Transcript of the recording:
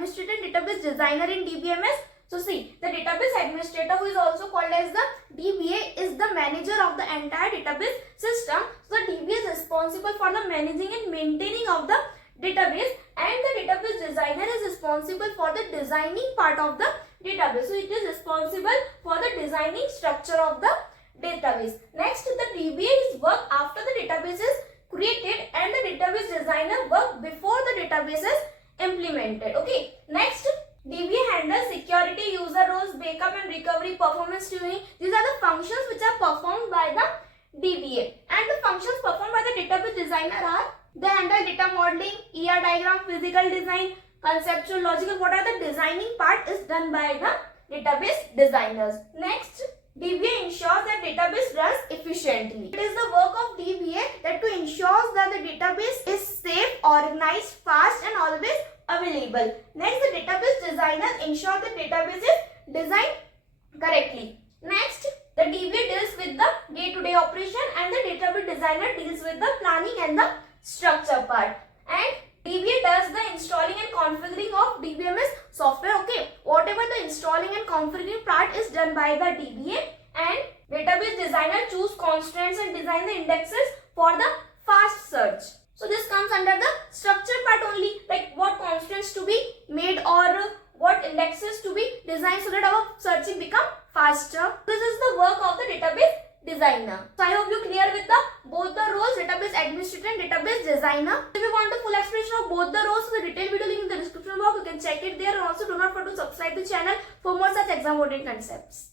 administrator and database designer in DBMS? So see, the database administrator, who is also called as the DBA, is the manager of the entire database system. So the DBA is responsible for the managing and maintaining of the database, and the database designer is responsible for the designing part of the database. So it is responsible for the designing structure of the database. Next, the DBA is work after the database is created, and the database designer work before the database is implemented. Okay. Next, DBA handles security, user roles, backup and recovery, performance tuning. These are the functions which are performed by the DBA. And the functions performed by the database designer are: they handle data modeling, ER diagram, physical design, conceptual, logical. What are the designing part is done by the database designers. Next, DBA ensures that database runs efficiently. It is the work of DBA that to ensure that the database is safe, organized, fast and always available. Next, the database designer ensures the database is designed correctly. Next, the DBA deals with the day-to-day operation, and the database designer deals with the planning and the structure part. And DBA does the installing and configuring of DBMS software. Okay, whatever the installing and configuring part is done by the DBA, and database designer choose constraints and design the indexes for the fast search. So this comes under the structure part only, like what constraints to be made or what indexes to be designed so that our searching become faster. This is the work of the database designer. So I hope you clear with the both the roles, database administrator and database designer. If you want the full explanation of both the roles, the detailed video link in the description box, you can check it there, and also do not forget to subscribe the channel for more such exam oriented concepts.